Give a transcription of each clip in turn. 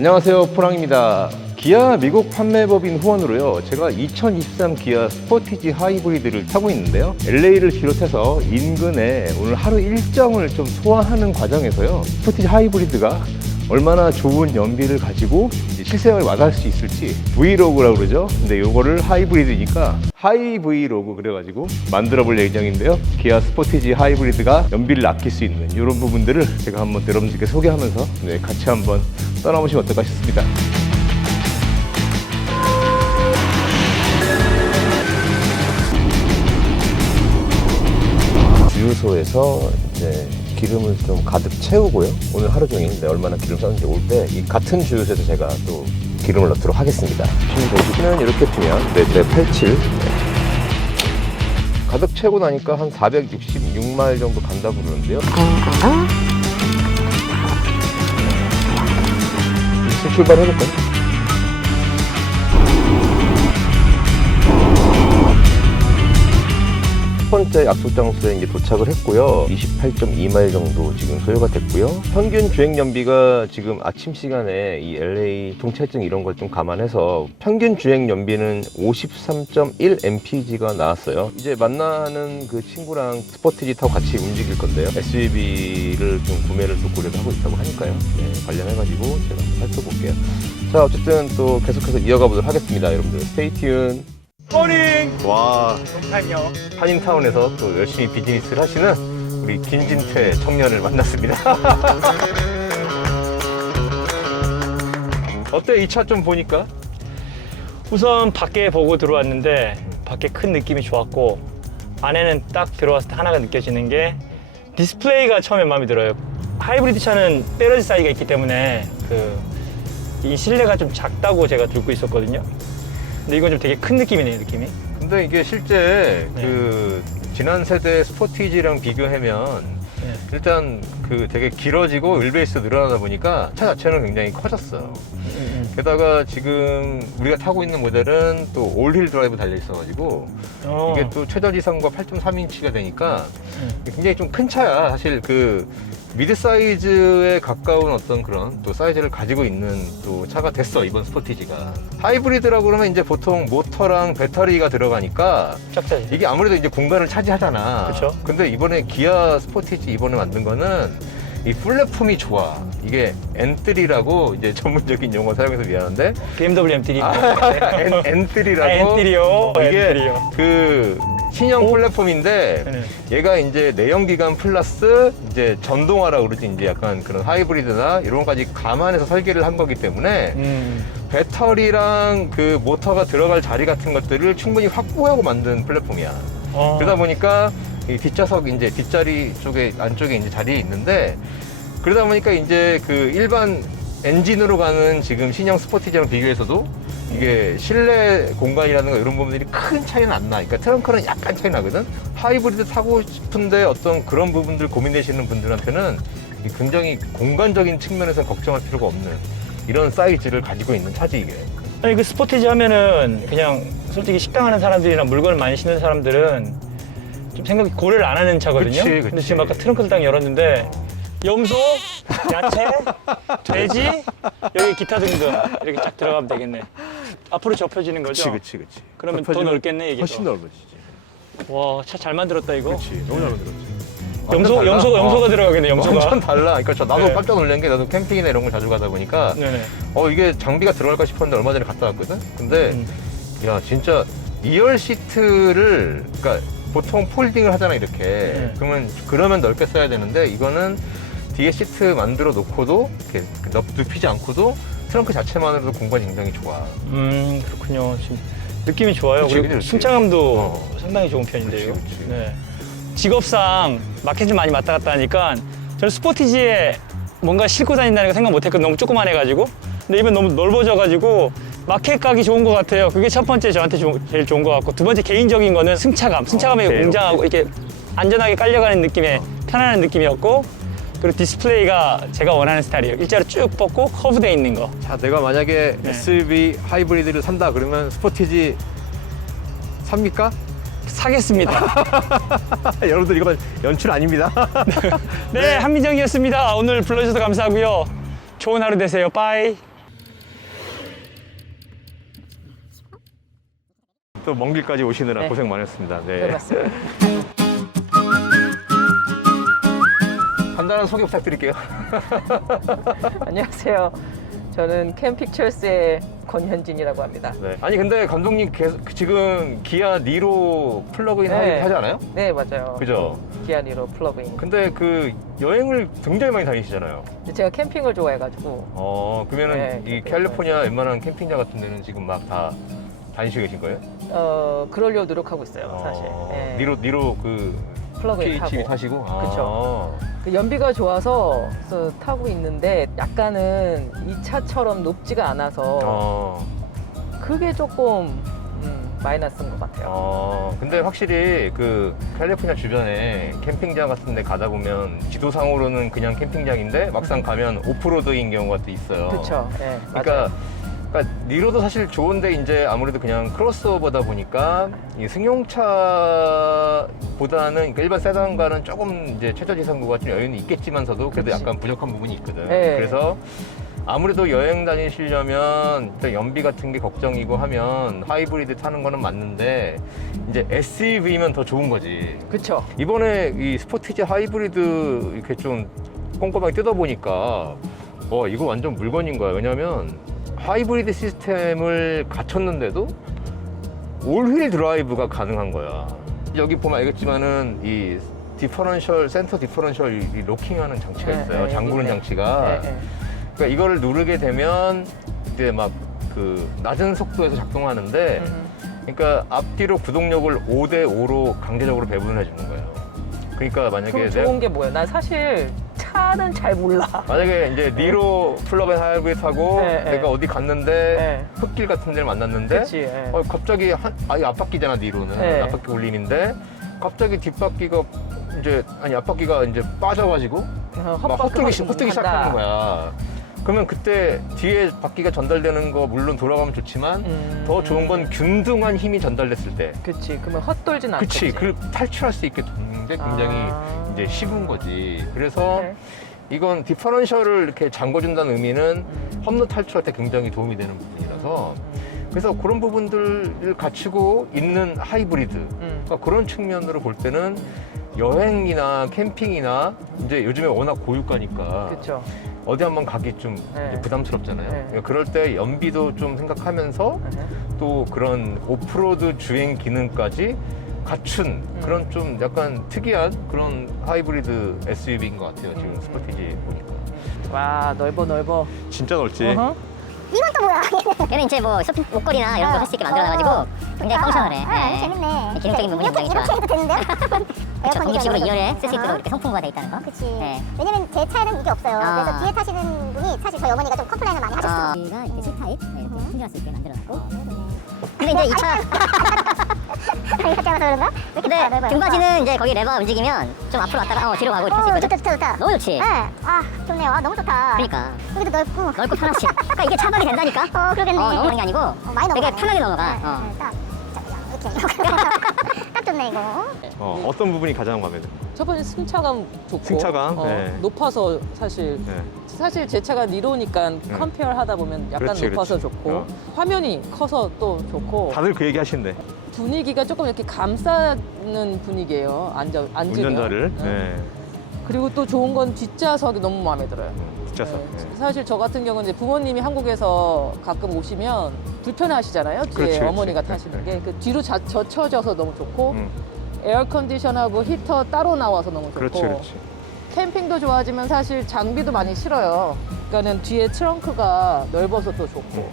안녕하세요, 포랑입니다. 기아 미국 판매법인 후원으로요, 제가 2023 기아 스포티지 하이브리드를 타고 있는데요, LA를 비롯해서 인근에 오늘 하루 일정을 좀 소화하는 과정에서요, 스포티지 하이브리드가 얼마나 좋은 연비를 가지고 실생활에 와닿을 수 있을지 브이로그라고 그러죠. 근데 요거를 하이브리드니까 하이 브이로그 그래가지고 만들어 볼 예정인데요, 기아 스포티지 하이브리드가 연비를 아낄 수 있는 이런 부분들을 제가 한번 여러분들께 소개하면서 같이 한번 떠나보시면 어떨까 싶습니다. 주유소에서 이제 기름을 좀 가득 채우고요, 오늘 하루 종일 얼마나 기름 썼는지 올 때 이 같은 주유소에서 제가 또 기름을 넣도록 하겠습니다. 지금 보시면 이렇게 피면 네, 87 가득 채우고 나니까 한 466마일 정도 간다고 그러는데요. 출발해볼까요? 첫 번째 약속 장소에 이제 도착을 했고요. 28.2마일 정도 지금 소요가 됐고요. 평균 주행 연비가 지금 아침 시간에 이 LA 동체증 이런 걸 좀 감안해서 평균 주행 연비는 53.1 mpg가 나왔어요. 이제 만나는 그 친구랑 스포티지 타고 같이 움직일 건데요, SUV를 좀 구매를 또 고려를 하고 있다고 하니까요. 관련해가지고 제가 한번 살펴볼게요. 자, 어쨌든 또 계속해서 이어가 보도록 하겠습니다. 여러분들 스테이 튠. 모닝! 와, 안녕. 한인타운에서 또 열심히 비즈니스를 하시는 우리 김진태 청년을 만났습니다. 어때, 이 차 좀 보니까? 우선 밖에 보고 들어왔는데 밖에 큰 느낌이 좋았고, 안에는 딱 들어왔을 때 하나가 느껴지는 게 디스플레이가 처음에 마음에 들어요. 하이브리드 차는 배러지 사이즈가 있기 때문에 이 실내가 좀 작다고 제가 들고 있었거든요. 근데 이건 좀 되게 큰 느낌이네요, 느낌이. 근데 이게 실제 그 지난 세대 스포티지랑 비교하면 일단 그 되게 길어지고 휠베이스 늘어나다 보니까 차 자체는 굉장히 커졌어요. 게다가 지금 우리가 타고 있는 모델은 또 올힐 드라이브 달려 있어가지고 이게 또 최저 지상과 8.3인치가 되니까 굉장히 좀 큰 차야. 사실 그 미드 사이즈에 가까운 어떤 그런 또 사이즈를 가지고 있는 또 차가 됐어, 이번 스포티지가. 하이브리드라고 그러면 이제 보통 모터랑 배터리가 들어가니까 짝짝이. 이게 아무래도 이제 공간을 차지하잖아. 그쵸. 근데 이번에 기아 스포티지 이번에 만든 거는 이 플랫폼이 좋아. 이게 N3라고 이제 전문적인 용어 사용해서 미안한데 BMW M3. N3라고 N3요. 이게 N3요. 그 신형 플랫폼인데 얘가 이제 내연기관 플러스 이제 전동화라고 그러지, 이제 약간 그런 하이브리드나 이런 것까지 감안해서 설계를 한 거기 때문에 배터리랑 그 모터가 들어갈 자리 같은 것들을 충분히 확보하고 만든 플랫폼이야. 그러다 보니까 이 뒷좌석 이제 뒷자리 쪽에 안쪽에 이제 자리에 있는데, 그러다 보니까 이제 그 일반 엔진으로 가는 지금 신형 스포티지랑 비교해서도 이게 실내 공간이라는 거 이런 부분들이 큰 차이는 안 나. 그러니까 트렁크는 약간 차이 나거든. 하이브리드 타고 싶은데 어떤 그런 부분들 고민되시는 분들한테는 굉장히 공간적인 측면에서 걱정할 필요가 없는 이런 사이즈를 가지고 있는 차지, 이게. 아니, 그 스포티지 하면은 그냥 솔직히 식당 하는 사람들이나 물건을 많이 싣는 사람들은 좀 생각이 고려를 안 하는 차거든요. 그치. 근데 지금 아까 트렁크를 딱 열었는데 염소, 야채, 돼지, 여기 기타 등등 이렇게 쫙 들어가면 되겠네. 앞으로 접혀지는 거죠? 그치. 그러면 더 넓겠네, 이게. 훨씬 더. 넓어지지. 와, 차 잘 만들었다, 이거. 그치. 너무 잘 만들었지. 염소가 들어가겠네, 염소가. 완전 달라. 그러니까 나도 네. 깜짝 놀란 게, 나도 캠핑이나 이런 걸 자주 가다 보니까 네네. 이게 장비가 들어갈까 싶었는데 얼마 전에 갔다 왔거든. 근데 야, 진짜 2열 시트를, 그러니까 보통 폴딩을 하잖아, 이렇게. 그러면 넓게 써야 되는데, 이거는 뒤에 시트 만들어 놓고도 이렇게 눕히지 않고도 트렁크 자체만으로도 공간이 굉장히 좋아. 그렇군요. 지금 느낌이 좋아요. 그치, 그리고 그치. 승차감도 상당히 좋은 편인데요. 그치. 네. 직업상 마켓을 많이 왔다 갔다 하니까 저는 스포티지에 뭔가 싣고 다닌다는 거 생각 못 했거든요. 너무 조그만해가지고. 근데 이번 너무 넓어져가지고 마켓 가기 좋은 것 같아요. 그게 첫 번째 저한테 제일 좋은 것 같고, 두 번째 개인적인 거는 승차감이 웅장하고 이렇게 안전하게 깔려가는 느낌의 편안한 느낌이었고, 그리고 디스플레이가 제가 원하는 스타일이에요. 일자로 쭉 뻗고 커브되어 있는 거. 자, 내가 만약에 SUV 하이브리드를 산다 그러면 스포티지 삽니까? 사겠습니다. 여러분들 이거 연출 아닙니다. 네, 한민정이었습니다. 오늘 불러주셔서 감사하고요. 좋은 하루 되세요. 빠이. 또 먼 길까지 오시느라 네. 고생 많으셨습니다. 네, 네. 맞습니다. 간단한 소개 부탁드릴게요. 안녕하세요. 저는 캠픽처스의 권현진이라고 합니다. 네. 아니 근데 감독님 지금 기아 니로 플러그인 네. 하지 않아요? 네, 맞아요. 그죠? 기아니로 플러그인. 근데 그 여행을 굉장히 많이 다니시잖아요. 제가 캠핑을 좋아해가지고 그러면은 네, 이 캘리포니아 웬만한 캠핑장 같은 데는 지금 막 다 다니시고 계신 거예요? 그러려고 노력하고 있어요, 사실. 네. 니로 그 플러그인 PHEV 타고. 타시고? 그쵸. 그 연비가 좋아서 그래서 타고 있는데 약간은 이 차처럼 높지가 않아서 그게 조금 마이너스인 것 같아요. 근데 확실히 그 캘리포니아 주변에 캠핑장 같은 데 가다 보면 지도상으로는 그냥 캠핑장인데 막상 가면 오프로드인 경우가 또 있어요. 그렇죠. 네, 그러니까 니로도 사실 좋은데 이제 아무래도 그냥 크로스오버다 보니까 이 승용차보다는 그러니까 일반 세단과는 조금 이제 최저지상구가 좀 여유는 있겠지만서도 그래도 그치. 약간 부족한 부분이 있거든. 네. 그래서 아무래도 여행 다니시려면 일단 연비 같은 게 걱정이고 하면 하이브리드 타는 거는 맞는데 이제 SUV면 더 좋은 거지. 그렇죠. 이번에 이 스포티지 하이브리드 이렇게 좀 꼼꼼하게 뜯어보니까 이거 완전 물건인 거야. 왜냐면 하이브리드 시스템을 갖췄는데도 올휠 드라이브가 가능한 거야. 여기 보면 알겠지만은 이 센터 디퍼런셜 이 로킹하는 장치가 네, 있어요. 네, 잠그는 여기 있네. 장치가. 네, 네. 그러니까 이거를 누르게 되면 이제 막 그 낮은 속도에서 작동하는데 그러니까 앞뒤로 구동력을 5대5로 강제적으로 배분해 주는 거예요. 그러니까 만약에 그럼 좋은 게 뭐예요? 난 사실 차는 잘 몰라. 만약에 이제 니로 플러그인 하이브리드 타고 네, 네. 내가 어디 갔는데 네. 흙길 같은 데를 만났는데 그치. 네. 갑자기 아예 앞바퀴잖아 니로는 네. 앞바퀴 올림인데 갑자기 뒷바퀴가 앞바퀴가 이제 빠져가지고 막 헛돌기 시작하는 거야. 그러면 그때 뒤에 바퀴가 전달되는 거 물론 돌아가면 좋지만 더 좋은 건 균등한 힘이 전달됐을 때. 그치. 그러면 헛돌진 않겠지. 그치. 그 탈출할 수 있게 굉장히 이제 쉬운 거지. 그래서 네. 이건 디퍼런셜을 이렇게 잠궈준다는 의미는 험로 탈출할 때 굉장히 도움이 되는 부분이라서 그래서 그런 부분들을 갖추고 있는 하이브리드 그러니까 그런 측면으로 볼 때는 여행이나 캠핑이나 이제 요즘에 워낙 고유가니까 그렇죠. 어디 한번 가기 좀 네. 이제 부담스럽잖아요. 네. 그러니까 그럴 때 연비도 좀 생각하면서 또 그런 오프로드 주행 기능까지 갖춘 그런 좀 약간 특이한 그런 하이브리드 SUV인 것 같아요. 지금 스포티지 보니까. 와, 넓어. 진짜 넓지. 어허. 이건 또 뭐야? 얘는 이제 뭐 쇼핑 목걸이나 이런 거 할 수 있게 만들어놔가지고 굉장히 펑셔널해. 네. 재밌네. 기능적인 부분이 굉장히 좋아. 이렇게 해도 되는데요? 그렇죠. 독립식으로 2열에 쓸 수 있도록 이렇게 성품화돼 있다는 거. 그치. 네. 왜냐면 제 차에는 이게 없어요. 아. 그래서 뒤에 타시는 분이 사실 저희 어머니가 좀 컴플레인을 많이 하셨어요. 여기가 이렇게 C타입 이렇게 충전할 수 있게 만들어놨고. 근데 근데 이제 이 차, 아니, 같이 하면서 그런가? 왜 이렇게 근데 넓어요? 등받이는 이제 거기 레버 움직이면 좀 앞으로 왔다가 뒤로 가고 이렇게 할 수 있거든. 좋다. 너무 좋지. 네. 아, 좋네요. 아, 너무 좋다. 그러니까 여기도 넓고. 넓고 편하지. 그러니까 이게 차박이 된다니까. 그러겠네. 너무 그런 게 아니고 많이 넘어가네. 되게 편하게 넘어가. 네, 네, 딱. 자, 이렇게. 딱 좋네, 이거. 어떤 부분이 가장 마음에 들어요? 첫 번째 승차감 좋고. 승차감? 네. 높아서 사실 제 차가 니로니까 컴페어 하다 보면 약간 그렇지, 높아서 그렇지. 좋고 화면이 커서 또 좋고 다들 그 얘기 하신대. 분위기가 조금 이렇게 감싸는 분위기예요. 앉으면. 운전자를. 네. 그리고 또 좋은 건 뒷좌석이 너무 마음에 들어요. 뒷좌석. 네. 네. 사실 저 같은 경우는 이제 부모님이 한국에서 가끔 오시면 불편하시잖아요. 뒤에 그렇지, 그렇지. 어머니가 타시는 게. 그 뒤로 젖혀져서 너무 좋고 음. 에어컨디션하고 히터 따로 나와서 너무 좋고 그렇지. 캠핑도 좋아하지만 사실 장비도 많이 실어요. 그러니까는 뒤에 트렁크가 넓어서 또 좋고.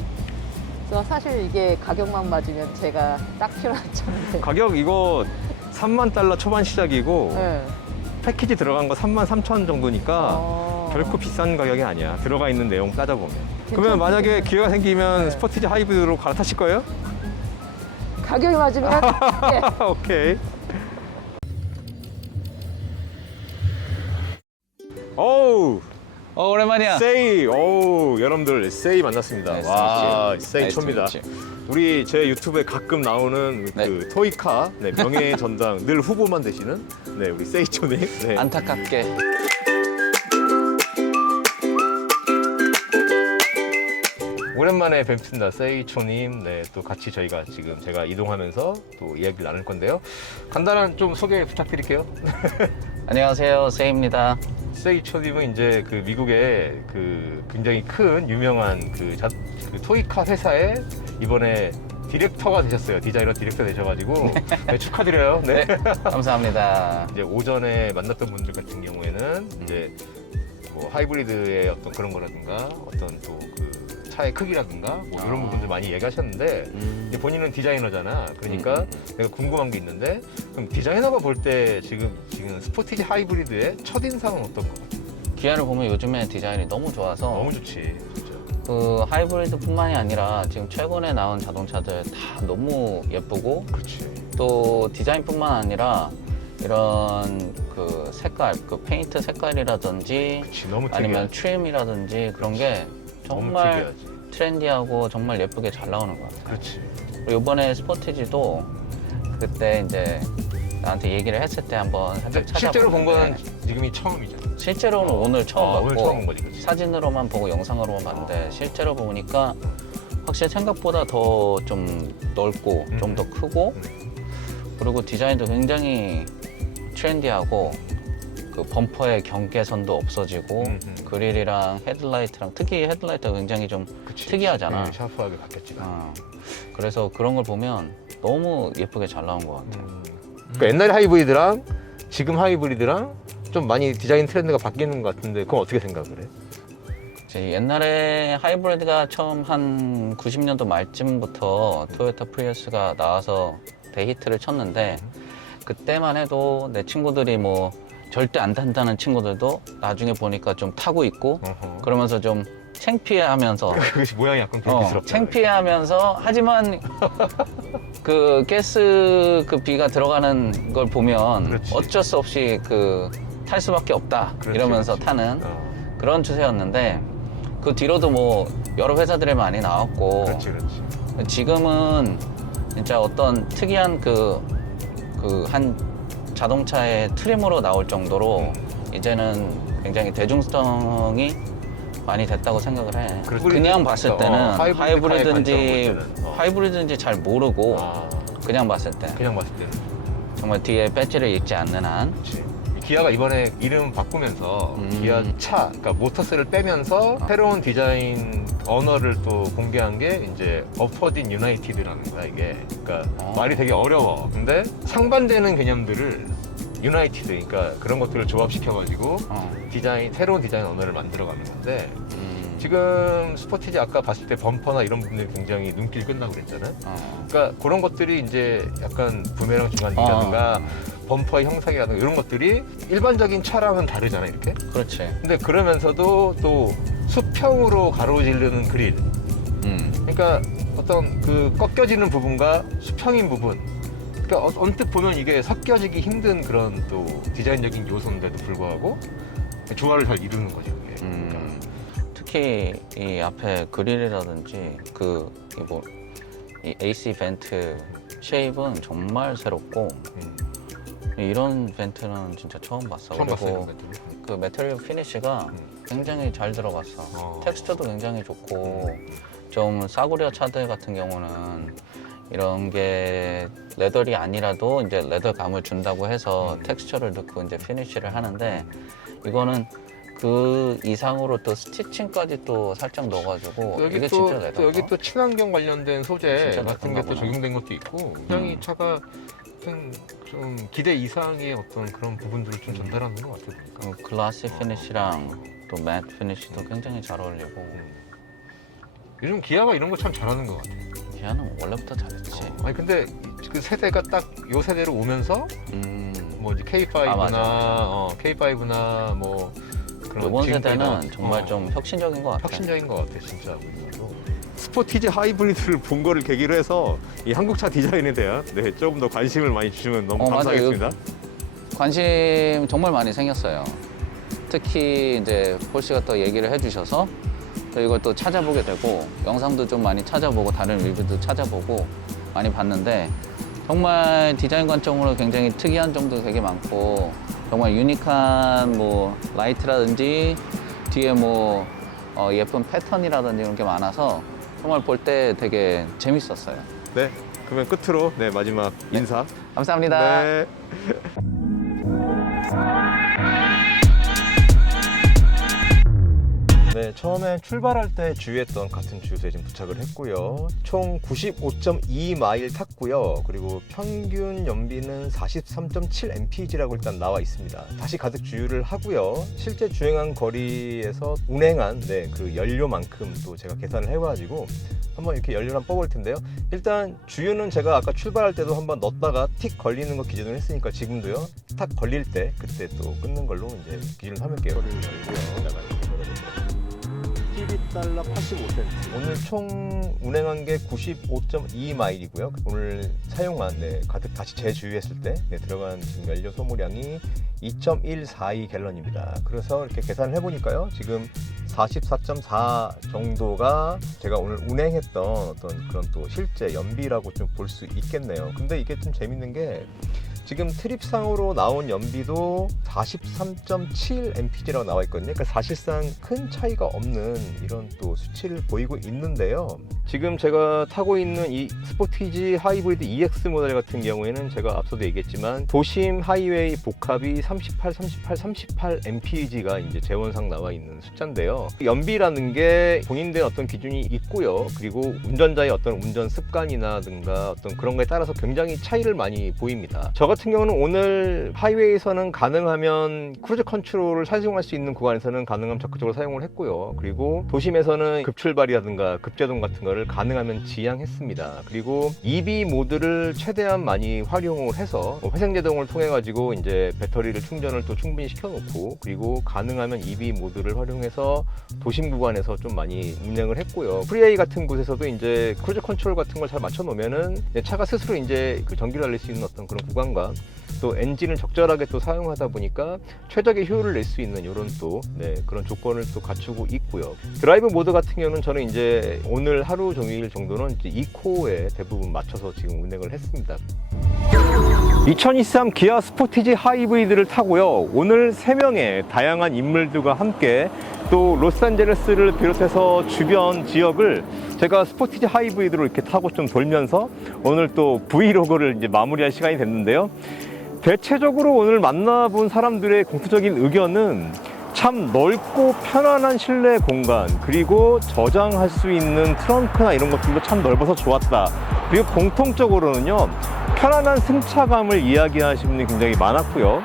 그래서 사실 이게 가격만 맞으면 제가 딱 필요한 차인데. 가격 이거 3만 달러 초반 시작이고 네. 패키지 들어간 거 3만 3천 정도니까 결코 비싼 가격이 아니야. 들어가 있는 내용 따져보면. 그러면 만약에 기회가 생기면 네. 스포티지 하이브리드로 갈아타실 거예요? 가격이 맞으면 예. 오케이. 오우, 오랜만이야. 세이. 오우, 여러분들 세이 만났습니다. Nice 와, to meet you. 세이 Nice to 초입니다. meet you. 우리 제 유튜브에 가끔 나오는 네. 그 토이카 명예 전당 늘 후보만 되시는 우리 세이 초님. 네. 오랜만에 뵙습니다. 세이초님. 네, 또 같이 저희가 지금 제가 이동하면서 또 이야기를 나눌 건데요. 간단한 좀 소개 부탁드릴게요. 안녕하세요, 세이입니다. 세이초님은 이제 그 미국의 그 굉장히 큰 유명한 그 토이카 회사에 이번에 디렉터가 되셨어요. 디자이너 디렉터 되셔가지고 네, 축하드려요. 네. 감사합니다. 이제 오전에 만났던 분들 같은 경우에는 이제 뭐 하이브리드의 어떤 그런 거라든가 어떤 또 그 차의 크기라든가 뭐 이런 부분들 많이 얘기하셨는데 이제 본인은 디자이너잖아. 그러니까 내가 궁금한 게 있는데 그럼 디자이너가 볼 때 지금 스포티지 하이브리드의 첫인상은 어떤 것 같아요? 기아를 보면 요즘에 디자인이 너무 좋아서 너무 좋지, 진짜. 그 하이브리드뿐만이 아니라 지금 최근에 나온 자동차들 다 너무 예쁘고 그렇지. 또 디자인뿐만 아니라 이런 그 색깔, 그 페인트 색깔이라든지 그치, 너무 아니면 특이하지. 트림이라든지 그런 게 너무 정말 특이하지. 트렌디하고 정말 예쁘게 잘 나오는 것 같아요. 그렇지. 그리고 이번에 스포티지도 그때 이제 나한테 얘기를 했을 때 한번 근데 살짝 실제로 본 건 찾아봤는데 지금이 처음이잖아. 실제로는 오늘 처음 봤고 오늘 처음 본 거지, 그치? 사진으로만 보고 영상으로만 봤는데 실제로 보니까 확실히 생각보다 더 좀 넓고 좀 더 크고 그리고 디자인도 굉장히 트렌디하고 그 범퍼의 경계선도 없어지고 그릴이랑 헤드라이트랑 특히 헤드라이트가 굉장히 좀 그치. 특이하잖아. 네, 샤프하게 바뀌었지가. 그래서 그런 걸 보면 너무 예쁘게 잘 나온 것 같아. 그러니까 옛날 하이브리드랑 지금 하이브리드랑 좀 많이 디자인 트렌드가 바뀌는 것 같은데 그건 어떻게 생각을 해? 이제 옛날에 하이브리드가 처음 한 90년도 말쯤부터 토요타 프리우스가 나와서 대히트를 쳤는데 그때만 해도 내 친구들이 뭐 절대 안 탄다는 친구들도 나중에 보니까 좀 타고 있고 그러면서 좀 창피해하면서 그것이 모양이 약간 비슷럽다. 창피해하면서 하지만 그 가스 그 비가 들어가는 걸 보면 그렇지. 어쩔 수 없이 그 탈 수밖에 없다 그렇지, 이러면서 그렇지. 타는 그런 추세였는데 그 뒤로도 뭐 여러 회사들이 많이 나왔고 그렇지, 그렇지. 지금은 진짜 어떤 특이한 한 자동차의 트림으로 나올 정도로 이제는 굉장히 대중성이 많이 됐다고 생각을 해. 그렇지. 그냥 봤을 때는 하이브리드인지 관점으로 하이브리드인지 잘 모르고 그냥 봤을 때 그냥 봤을 때. 정말 뒤에 배지를 읽지 않는 한 그렇지. 기아가 이번에 이름 바꾸면서 기아 차, 그러니까 모터스를 빼면서 새로운 디자인 언어를 또 공개한 게 이제 어퍼딘 유나이티드라는 거야 이게. 그러니까 말이 되게 어려워. 근데 상반되는 개념들을 유나이티드, 그러니까 그런 것들을 조합시켜가지고 새로운 디자인 언어를 만들어가는 건데 지금 스포티지 아까 봤을 때 범퍼나 이런 부분들이 굉장히 눈길 끈다고 그랬잖아요. 그러니까 그런 것들이 이제 약간 부메랑 중간이라든가 범퍼의 형상이라든가 이런 것들이 일반적인 차랑은 다르잖아 이렇게. 그렇지. 근데 그러면서도 또 수평으로 가로지르는 그릴. 그러니까 어떤 그 꺾여지는 부분과 수평인 부분. 그러니까 언뜻 보면 이게 섞여지기 힘든 그런 또 디자인적인 요소인데도 불구하고 조화를 잘 이루는 거죠. 이게. 특히 이 앞에 그릴이라든지 이 AC 벤트 쉐입은 정말 새롭고 이런 벤트는 진짜 처음 봤어. 처음 봤어요. 그리고 그 메테리얼 피니쉬가 굉장히 잘 들어갔어. 텍스처도 굉장히 좋고 좀 싸구려 차들 같은 경우는 이런 게 레더리 아니라도 이제 레더감을 준다고 해서 텍스처를 넣고 이제 피니쉬를 하는데 이거는 그 이상으로 또 스티칭까지 또 살짝 넣어가지고 여기 이게 또, 진짜 레더다. 여기 또 친환경 관련된 소재 진짜 같은 게 또 레더구나. 적용된 것도 있고 굉장히 차가 좀 기대 이상의 어떤 그런 부분들을 좀 전달하는 것 같아요. 보니까. 그 글라시 피니쉬랑 또 매트 피니쉬도 굉장히 잘 어울리고 요즘 기아가 이런 거 참 잘하는 것 같아. 기아는 원래부터 잘했지. 아니 근데 그 세대가 딱 요 세대로 오면서 뭐 이제 K5나 맞아. K5나 뭐 그런 이번 지금까지 세대는 나온- 정말 좀 혁신적인 것 같아. 혁신적인 것 같아 진짜. 스포티지 하이브리드를 본 거를 계기로 해서 이 한국차 디자인에 대한 조금 더 관심을 많이 주시면 너무 맞아요. 감사하겠습니다. 관심 정말 많이 생겼어요. 특히 이제 폴씨가 또 얘기를 해주셔서 또 이걸 또 찾아보게 되고 영상도 좀 많이 찾아보고 다른 리뷰도 찾아보고 많이 봤는데 정말 디자인 관점으로 굉장히 특이한 점도 되게 많고 정말 유니크한 뭐 라이트라든지 뒤에 뭐 예쁜 패턴이라든지 이런 게 많아서 정말 볼 때 되게 재밌었어요. 네. 그러면 끝으로 네, 마지막 인사. 감사합니다. 네. 네, 처음에 출발할 때 주유했던 같은 주유소에 지금 도착을 했고요. 총 95.2마일 탔고요. 그리고 평균 연비는 43.7mpg라고 일단 나와 있습니다. 다시 가득 주유를 하고요. 실제 주행한 거리에서 운행한 그 연료만큼 또 제가 계산을 해가지고 한번 이렇게 연료를 한번 뽑을 텐데요. 일단 주유는 제가 아까 출발할 때도 한번 넣었다가 틱 걸리는 거 기준으로 했으니까 지금도요. 탁 걸릴 때 그때 또 끊는 걸로 이제 기준을 삼을게요. $12 85센트. 오늘 총 운행한 게 95.2마일이고요. 오늘 사용한 가득 다시 재주유했을 때 들어간 지금 연료 소모량이 2.142갤런입니다. 그래서 이렇게 계산을 해보니까요. 지금 44.4 정도가 제가 오늘 운행했던 어떤 그런 또 실제 연비라고 좀 볼 수 있겠네요. 근데 이게 좀 재밌는 게 지금 트립상으로 나온 연비도 43.7mpg라고 나와 있거든요. 그러니까 사실상 큰 차이가 없는 이런 또 수치를 보이고 있는데요. 지금 제가 타고 있는 이 스포티지 하이브리드 EX 모델 같은 경우에는 제가 앞서도 얘기했지만 도심 하이웨이 복합이 38 mpg가 이제 재원상 나와 있는 숫자인데요. 연비라는 게 본인들 어떤 기준이 있고요. 그리고 운전자의 어떤 운전 습관이라든가 어떤 그런 거에 따라서 굉장히 차이를 많이 보입니다. 저 같은 경우는 오늘 하이웨이에서는 가능하면 크루즈 컨트롤을 사용할 수 있는 구간에서는 가능하면 적극적으로 사용을 했고요. 그리고 도심에서는 급출발이라든가 급제동 같은 거를 가능하면 지양했습니다. 그리고 EV 모드를 최대한 많이 활용을 해서 회생제동을 통해 가지고 이제 배터리를 충전을 또 충분히 시켜놓고 그리고 가능하면 EV 모드를 활용해서 도심 구간에서 좀 많이 운행을 했고요. 프리웨이 같은 곳에서도 이제 크루즈 컨트롤 같은 걸 잘 맞춰 놓으면은 차가 스스로 이제 그 전기를 날릴 수 있는 어떤 그런 구간과 또 엔진을 적절하게 또 사용하다 보니까 최적의 효율을 낼 수 있는 이런 또 그런 조건을 또 갖추고 있고요. 드라이브 모드 같은 경우는 저는 이제 오늘 하루 종일 정도는 이제 이코에 대부분 맞춰서 지금 운행을 했습니다. 2023 기아 스포티지 하이브리드를 타고요. 오늘 3명의 다양한 인물들과 함께 또 로스앤젤레스를 비롯해서 주변 지역을 제가 스포티지 하이브리드로 이렇게 타고 좀 돌면서 오늘 또 브이로그를 이제 마무리할 시간이 됐는데요. 대체적으로 오늘 만나본 사람들의 공통적인 의견은 참 넓고 편안한 실내 공간, 그리고 저장할 수 있는 트렁크나 이런 것들도 참 넓어서 좋았다. 그리고 공통적으로는요, 편안한 승차감을 이야기하시는 분이 굉장히 많았고요.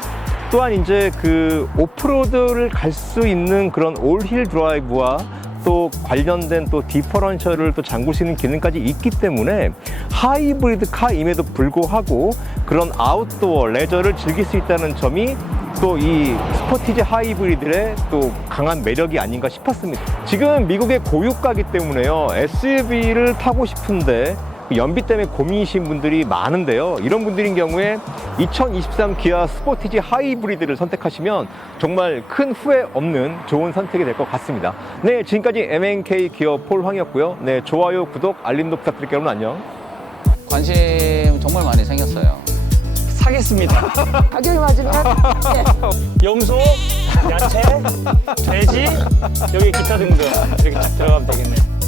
또한 이제 그 오프로드를 갈 수 있는 그런 올힐 드라이브와 또 관련된 또 디퍼런셜을 또 잠글 수 있는 기능까지 있기 때문에 하이브리드 카임에도 불구하고 그런 아웃도어 레저를 즐길 수 있다는 점이 또 이 스포티지 하이브리드의 또 강한 매력이 아닌가 싶었습니다. 지금 미국의 고유가기 때문에요, SUV를 타고 싶은데 연비 때문에 고민이신 분들이 많은데요. 이런 분들인 경우에 2023 기아 스포티지 하이브리드를 선택하시면 정말 큰 후회 없는 좋은 선택이 될 것 같습니다. 네, 지금까지 MNK 기어 폴 황이었고요. 네, 좋아요, 구독, 알림도 부탁드릴게요. 여러분 안녕. 관심 정말 많이 생겼어요. 사겠습니다. 가격이 맞으면 염소, 야채, 돼지, 여기 기타 등등 이렇게 딱 들어가면 되겠네요.